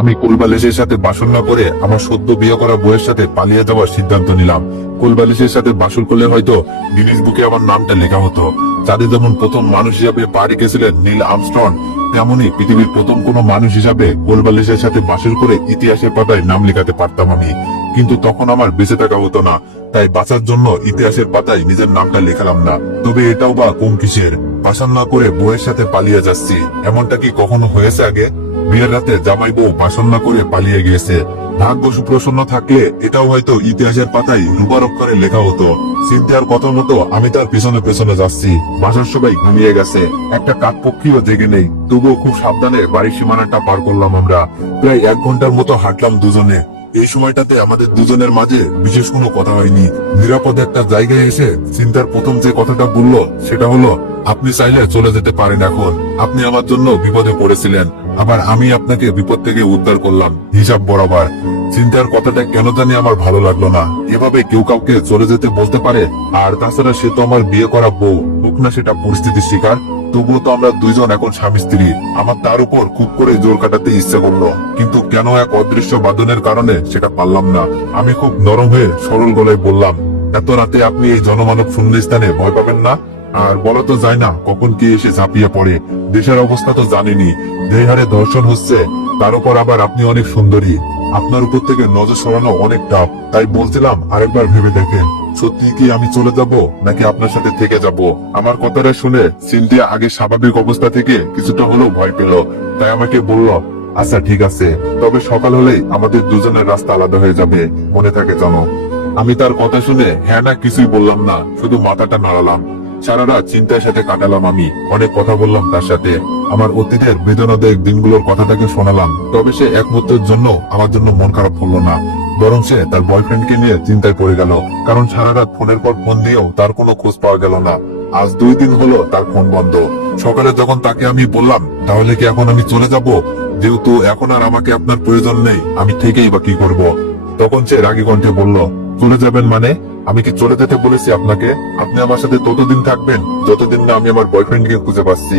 আমি কোলবালিশের সাথে বাসর না করে আমার সদ্য বিয়ে করা বউয়ের সাথে পালিয়ে যাওয়ার সিদ্ধান্ত নিলাম। কোলবালিশের সাথে বাসর করলে হয়তো গিনিস বুকে আমার নামটা লেখা হতো। চাঁদে যেমন প্রথম মানুষ হিসাবে পা রেখেছিলেন নীল আর্মস্ট্রং, তেমনি পৃথিবীর প্রথম কোনো মানুষ হিসাবে কোলবালিশের সাথে বাসর করে ইতিহাসের পাতায় নাম লেখাতে পারতাম আমি। কিন্তু তখন আমার বেঁচে থাকা হতো না, তাই বাঁচার জন্য ইতিহাসের পাতায় নিজের নামটা লেখালাম না। তবে এটাও বা কম কিসের, বাসর না করে বউয়ের সাথে পালিয়ে যাচ্ছি, এমনটা কি কখনো হয়েছে আগে? বিয়ের রাতে জামাই বউ বাসর না করে পালিয়ে গিয়েছে। ভাগ্য সুপ্রসন্ন থাকলে এটাও হয়তো ইতিহাসের পাতায় রূপার অক্ষরে লেখা হতো। সিনথিয়ার কথা মতো আমি তার পেছনে পেছনে যাচ্ছি। বাসার সবাই ঘুমিয়ে গেছে, একটা কাকপক্ষীও জেগে নেই। তবুও খুব সাবধানে বাড়ির সীমানাটা পার করলাম আমরা। প্রায় 1 ঘন্টার মতো হাঁটলাম দুজনে। এই সময়টাতে আমাদের দুজনের মাঝে বিশেষ কোনো কথা হয়নি। নিরাপদ একটা জায়গায় এসে চিন্তার প্রথম যে কথাটা বললো সেটা হলো, আপনি চাইলে চলে যেতে পারেন এখন। আপনি আমার জন্য বিপদে পড়েছিলেন, আবার আমি আপনাকে বিপদ থেকে উদ্ধার করলাম, হিসাব বরাবর। চিন্তার কথাটা কেন জানি আমার ভালো লাগলো না। এভাবে কেউ কাউকে চলে যেতে বলতে পারে? আর তাছাড়া সে তো আমার বিয়ে করা বউ, হোক না সেটা পরিস্থিতির শিকার। তবুও তো আমরা দুইজন এখন স্বামী স্ত্রী। আমার তার উপর খুব করে জোর কাটাতে ইচ্ছা করলো, কিন্তু কেন এক অদৃশ্য বাঁধনের কারণে সেটা পারলাম না। আমি খুব নরম হয়ে সরল গলায় বললাম, এত রাতে আপনি এই জনমানব শূন্য স্থানে ভয় পাবেন না? আর বলা তো যায় না কখন কে এসে ঝাঁপিয়ে পড়ে। দেশের অবস্থা তো জানেনি, যে হারে ধর্ষণ হচ্ছে, তার উপর আবার আপনি অনেক সুন্দরী। আপনার উপর থেকে নজর সরানো অনেক টাফ। তাই বলছিলাম আরেকবার ভেবে দেখেন, সত্যি কি আমি চলে যাব নাকি আপনার সাথে থেকে যাব? আমার কথাটা শুনে সিনথিয়া আগে স্বাভাবিক অবস্থা থেকে কিছুটা হলেও ভয় পেল। তাই আমাকে বলল, আচ্ছা ঠিক আছে, তবে সকাল হলেই আমাদের দুজনের রাস্তা আলাদা হয়ে যাবে, মনে থাকে জানো। আমি তার কথা শুনে হ্যাঁ না কিছুই বললাম না, শুধু মাথাটা নাড়ালাম। সারা রাত চিন্তার সাথে কাটালাম আমি, অনেক কথা বললাম তার সাথে। আমার অতীতের বেদনাদায়ক দিনগুলোর কথা তাকে শোনালাম। তবে সে এক মুহূর্তের জন্য আমার জন্য মন খারাপ করলো না, বরং সে তার বয়ফ্রেন্ডকে নিয়ে চিন্তায় পড়ে গেল। কারণ সারা রাত ফোনের পর ফোন দিয়েও তার কোনো খোঁজ পাওয়া গেল না। আজ 2 দিন হলো তার ফোন বন্ধ। সকালে যখন তাকে আমি বললাম, তাহলে কি এখন আমি চলে যাব? যেহেতু এখন আর আমাকে আপনার প্রয়োজন নেই, আমি থেকেই বা কি করব? তখন সে রাগী কণ্ঠে বলল, চলে যাবেন মানে? আমি কি চলে যেতে বলেছি আপনাকে? আপনি আমার সাথে ততদিন থাকবেন যতদিন না আমি আমার বয়ফ্রেন্ডকে খুঁজে পাচ্ছি।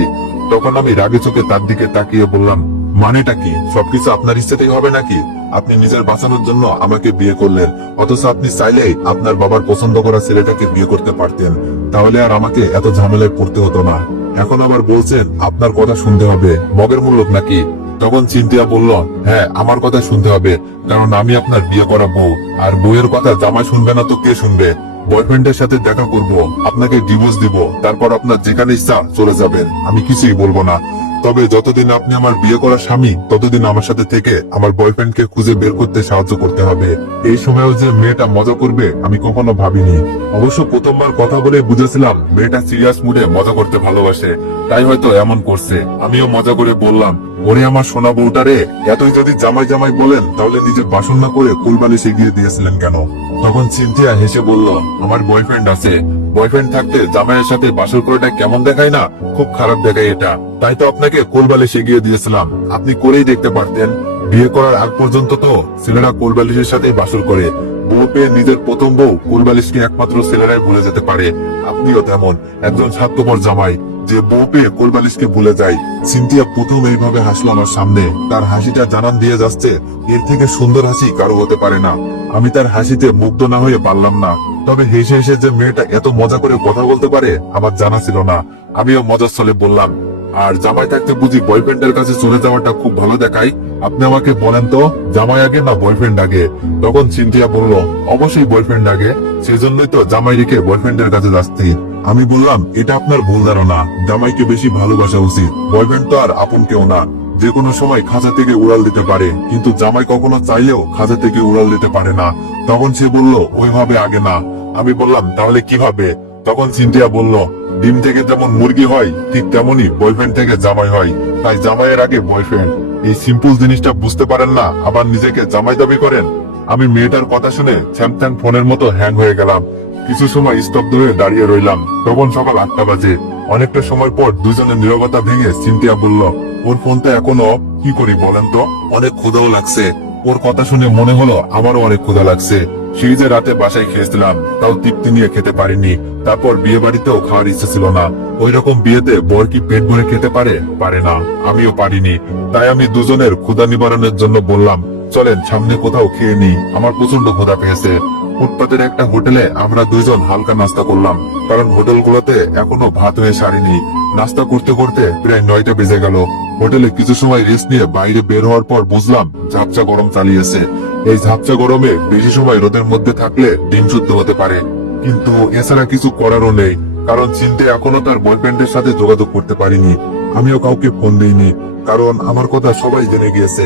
তখন আমি রাগে চোখে তার দিকে তাকিয়ে বললাম, মানেটা কি? সবকিছু আপনার ইচ্ছেতেই হবে নাকি? আপনি নিজের বাঁচানোর জন্য আমাকে বিয়ে করলেন, অথচ আপনি চাইলেই আপনার বাবার পছন্দ করা ছেলেটাকে বিয়ে করতে পারতেন। তাহলে আর আমাকে এত ঝামেলায় পড়তে হতো না। এখন আবার বলছেন আপনার কথা শুনতে হবে, মগের মূল্য নাকি? তখন চিন্তিয়া বলল, হ্যাঁ আমার কথা শুনতে হবে, কারণ আমি আপনার বিয়ে করা বউ। আর বউয়ের কথা জামাই শুনবে না তো কে শুনবে? বয়ফ্রেন্ডের সাথে দেখা করব, আপনাকে ডিভোর্স দিব, তারপর আপনার যেখানে ইচ্ছা চলে যাবেন, আমি কিছুই বলবো না। তবে যতদিন আপনি আমার বিয়ে করা স্বামী, ততদিন আমার সাথে থেকে আমার বয়ফ্রেন্ডকে খুঁজে বের করতে সাহায্য করতে হবে। এই সময়েও যে মেয়েটা মজা করবে আমি কখনো ভাবিনি। অবশ্য প্রথমবার কথা বলে বুঝেছিলাম মেয়েটা সিরিয়াস মুডে মজা করতে ভালোবাসে, তাই হয়তো এমন করছে। আমিও মজা করে বললাম, ওরে আমার সোনা বউটা রে, এতই যদি জামাই জামাই বলেন তাহলে নিজে বাসন না করে কুলবালিশ এগিয়ে দিয়েছিলেন কেন? তখন সিনথিয়া হেসে বলল, আমার বয়ফ্রেন্ড আছে। বয়ফ্রেন্ড থাকতে জামাইয়ের সাথে বাসর করাটা কেমন দেখায় না? খুব খারাপ দেখায় এটা। তাই তো আপনাকে কোলবালিশ এগিয়ে দিয়েছিলাম, আপনি করেই দেখতে পারতেন। বিয়ে করার আগ পর্যন্ত তো ছেলেরা কোলবালিশের সাথে বাসর করে। বউ পেয়ে নিজের প্রথম বউ কোলবালিশকে একমাত্র ছেলেরাই ভুলে যেতে পারে। আপনিও তেমন একজন স্বার্থপর জামাই, যে বউ পেয়ে কোলবালিশকে ভুলে যায়। সিনথিয়া প্রথম এইভাবে হাসলো আমার সামনে। তার হাসিটা জানান দিয়ে যাচ্ছে, এর থেকে সুন্দর হাসি কারো হতে পারে না। আমি তার হাসিতে মুগ্ধ না হয়ে পারলাম না। তবে হেসে হেসে যে মেয়েটা এত মজা করে কথা বলতে পারে আমার জানা ছিল না। আমিও মজার ছলে বললাম, আর জামাই থাকতে বুঝি বয়ফ্রেন্ডের কাছে চলে যাওয়াটা খুব ভালো দেখায়? আপনি আমাকে বলেন তো, জামাই আগে না বয়ফ্রেন্ড আগে? তখন সিনথিয়া বলল, অবশ্যই বয়ফ্রেন্ড আগে, সেজন্যই তো জামাই রেখে বয়ফ্রেন্ডের কাছে যাচ্ছি। আমি বললাম, এটা আপনার ভুল ধারণা, জামাইকে বেশি ভালোবাসা উচিত। বয়ফ্রেন্ড তো আর আপন কেউ না, যে কোনো সময় খাঁচা থেকে উড়াল দিতে পারে, কিন্তু জামাই কখনো চাইলেও খাঁচা থেকে উড়াল দিতে পারে না। তখন সে বলল, ওইভাবে আগে না। আমি বললাম, তাহলে কিভাবে? তখন সিনথিয়া বলল, ডিম থেকে যেমন মুরগি হয় ঠিক তেমনি বয়ফ্রেন্ড থেকে জামাই হয়, তাই জামাইয়ের আগে বয়ফ্রেন্ড। এই সিম্পল জিনিসটা বুঝতে পারেন না, আবার নিজেকে জামাই দাবি করেন। আমি মেয়েটার কথা শুনে স্যামসাং ফোনের মতো হ্যাং হয়ে গেলাম। কিছু সময় স্তব্ধ হয়ে দাঁড়িয়ে রইলাম। তখন সকাল 8টা বাজে। অনেকটা সময় পর দুজনের নীরবতা ভেঙে সিনথিয়া বলল, ওর ফোনটা এখনো অফ, কি করি বলেন তো? অনেক ক্ষুধাও লাগছে। ওর কথা শুনে মনে হলো আমারও অনেক ক্ষুধা লাগছে। সেই যে রাতে বাসায় খেয়েছিলাম তাও তৃপ্তি নিয়ে খেতে পারিনি। তারপর বিয়ে বাড়িতেও খাওয়ার ইচ্ছে ছিল না। ওই রকম বিয়েতে বর কি পেট ভরে খেতে পারে? পারে না, আমিও পারিনি। তাই আমি দুজনের ক্ষুধা নিবারণের জন্য বললাম, চলেন সামনে কোথাও খেয়ে নিই, আমার প্রচন্ড ক্ষুধা পেয়েছে। ফুটপাতের একটা হোটেলে আমরা দুইজন হালকা নাস্তা করলাম, কারণ হোটেলগুলোতে এখনো ভাত হয়ে সারেনি। নাস্তা করতে করতে প্রায় 9টা বেজে গেল। হোটেলে কিছু সময় রেস্ট নিয়ে বাইরে বের হওয়ার পর বুঝলাম ঝাপসা গরম চালিয়েছে। এই ঝাপসা গরমে বেশি সময় রোদের মধ্যে থাকলে ডিম শুদ্ধ হতে পারে, কিন্তু এছাড়া কিছু করারও নেই, কারণ চিনতে এখনো তার বয়ফ্রেন্ডের সাথে যোগাযোগ করতে পারিনি। আমিও কাউকে ফোন দিইনি, কারণ আমার কথা সবাই জেনে গিয়েছে।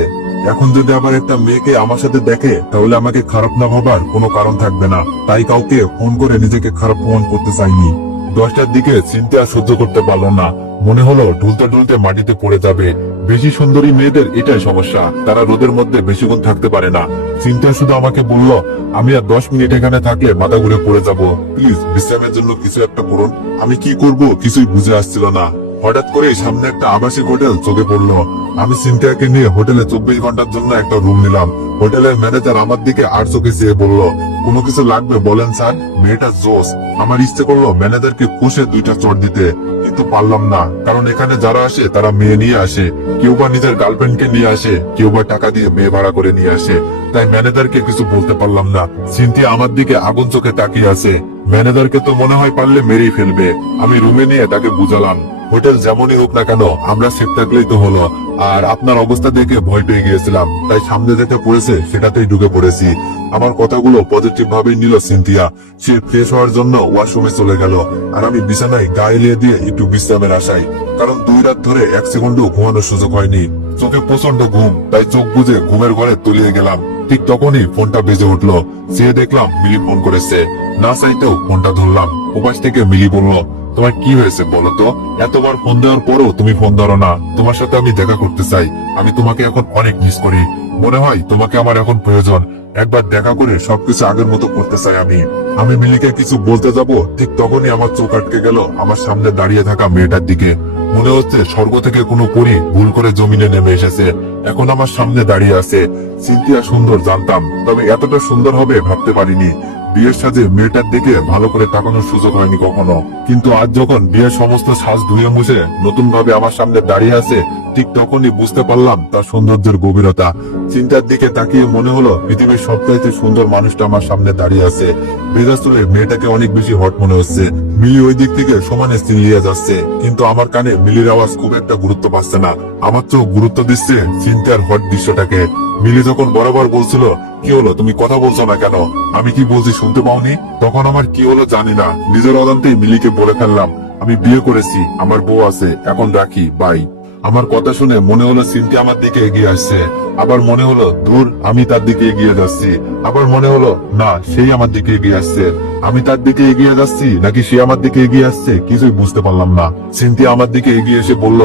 এখন যদি আবার একটা মেয়েকে আমার সাথে দেখে তাহলে আমাকে খারাপ না ভাবার কোনো কারণ থাকবে না। তাই কাউকে ফোন করে নিজেকে খারাপ প্রমাণ করতে চাইনি। 10টার দিকে চিনতে আর সহ্য করতে পারলো না, মনে হলো ঢুলতে ঢুলতে মাটিতে পড়ে যাবে। বেশি সুন্দরী মেয়েদের এটাই সমস্যা, তারা রোদের মধ্যে বেশিক্ষণ থাকতে পারে না। চিন্তা শুধু আমাকে বলল, আমি আর 10 মিনিট এখানে থাকলে মাথা ঘুরে পড়ে যাব, প্লিজ বিশ্রামের জন্য কিছু একটা করুন। আমি কি করব কিছুই বুঝে আসছিল না। হঠাৎ করে সামনে একটা আবাসিক হোটেল চোখে পড়লো। আমি সিনথিয়াকে নিয়ে হোটেলে 24 ঘন্টার জন্য একটা রুম নিলাম। হোটেলের ম্যানেজার আমার দিকে আর চোখে চেয়ে বলল, কোনো কিছু লাগবে বলেন স্যার। মেয়েটা জোস। আমার ইচ্ছে করলো ম্যানেজারকে কষে 2টা চড় দিতে, কিন্তু পারলাম না, কারণ এখানে যারা আসে তারা মেয়ে নিয়ে আসে। কেউ বা নিজের গার্লফ্রেন্ডকে নিয়ে আসে, কেউ বা টাকা দিয়ে মেয়ে ভাড়া করে নিয়ে আসে। তাই ম্যানেজারকে কিছু বলতে পারলাম না। সিনথিয়া আমার দিকে আগুন চোখে তাকিয়ে আছে। ম্যানেজারকে তো মনে হয় পারলে মেরেই ফেলবে। আমি রুমে নিয়ে তাকে বুঝালাম, হোটেল যেমনই হোক না কেন আমরা সেফ থাকলেই তো হলো। আর আপনার অবস্থা দেখে ভয় পেয়ে গিয়েছিলাম, তাই সামনে যেটা পড়েছে সেটাতেই ঢুকে পড়েছি। আমার কথাগুলো পজিটিভ ভাবে নিল সিনথিয়া। সে ফ্রেশ হওয়ার জন্য ওয়াশরুমে চলে গেল, আর আমি বিছানায় গায়ে লিয়ে দিয়ে একটু বিশ্রামের আশায়, কারণ 2 রাত ধরে 1 সেকেন্ডও ঘুমানোর সুযোগ হয়নি। চোখে প্রচন্ড ঘুম, তাই চোখ বুজে ঘুমের ঘরে তলিয়ে গেলাম। ঠিক তখনই ফোনটা বেজে উঠলো। সে দেখলাম মিলি ফোন করেছে। না চাইতেও ফোনটা ধরলাম। ওপাশ থেকে মিলি বলল, তোমার কি হয়েছে বলো তো? এতবার ফোন দেওয়ার পরও তুমি ফোন ধরো না। তোমার সাথে আমি দেখা করতে চাই। আমি তোমাকে এখন অনেক মিস করি। মনে হয় তোমাকে আমার এখন প্রয়োজন। একবার দেখা করে সবকিছু আগের মতো করতে চাই আমি মিলিকে কিছু বলতে যাব, ঠিক তখনই আমার চোখ আটকে গেল আমার সামনে দাঁড়িয়ে থাকা মেয়েটার দিকে। মনে হচ্ছে স্বর্গ থেকে কোনো পরী ভুল করে জমিনে নেমে এসেছে, এখন আমার সামনে দাঁড়িয়ে আছে। সিনথিয়া সুন্দর জানতাম, তবে এতটা সুন্দর হবে ভাবতে পারিনি। বিয়ের সাজে মেয়েটার দিকে ভালো করে তাকানোর সুযোগ হয়নি কখনো, কিন্তু আজ যখন বিয়ের সমস্ত সাজ ধুয়ে মুছে নতুন ভাবে আমার সামনে দাঁড়িয়ে আছে, ঠিক তখনই বুঝতে পারলাম তার সৌন্দর্যের গভীরতা। চিন্তার দিকে তাকিয়ে মনে হলো পৃথিবীর সবচাইতে সুন্দর মানুষটা আমার সামনে দাঁড়িয়ে আছে। ভেজা চুলে মেয়েটাকে অনেক বেশি হট মনে হচ্ছে। মিলি ওই দিক থেকে সমানে চিল্লিয়ে যাচ্ছে, কিন্তু আমার কানে মিলির আওয়াজ খুব একটা গুরুত্ব পাচ্ছে না। আমার চোখ গুরুত্ব দিচ্ছে চিন্তার হট দৃশ্যটাকে। মিলি যখন বরাবর বলছিল, কি হলো তুমি কথা বলছো না কেন? আমি কি বলছি শুনতে পাওনি? তখন আমার কি হলো জানি না, নিজের অজান্তেই মিলিকে বলে ফেললাম, আমি বিয়ে করেছি, আমার বউ আছে, এখন রাখি, বাই। আমার কথা শুনে মনে হলো সিনথিয়া আমার দিকে এগিয়ে আসছে, আবার মনে হলো দূর আমি তার দিকে এগিয়ে যাচ্ছি, আবার মনে হলো না সেই আমার দিকে এগিয়ে আসছে। আমি তার দিকে এগিয়ে যাচ্ছি নাকি সে আমার দিকে এগিয়ে আসছে কিছুই বুঝতে পারলাম না। সিনথিয়া আমার দিকে এগিয়ে এসে বলল,